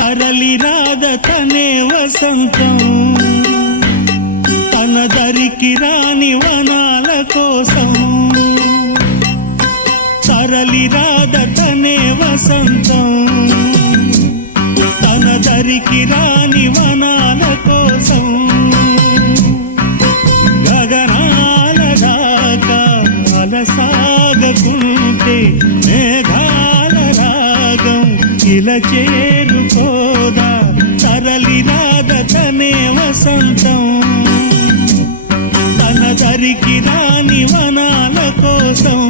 తరలి రాదతనే వసంతం తన దరికి రాని వనాల కోసం తరలి రాదతనే వసంతం తన దరికి రాని వనాల కోసం గగనాల దాకా అలసాగకుంటే మేఘాల రాగం ఇలా చేరుకోదా తరలి రాదతనే వసంతం తన దరికి రాని వనాల కోసం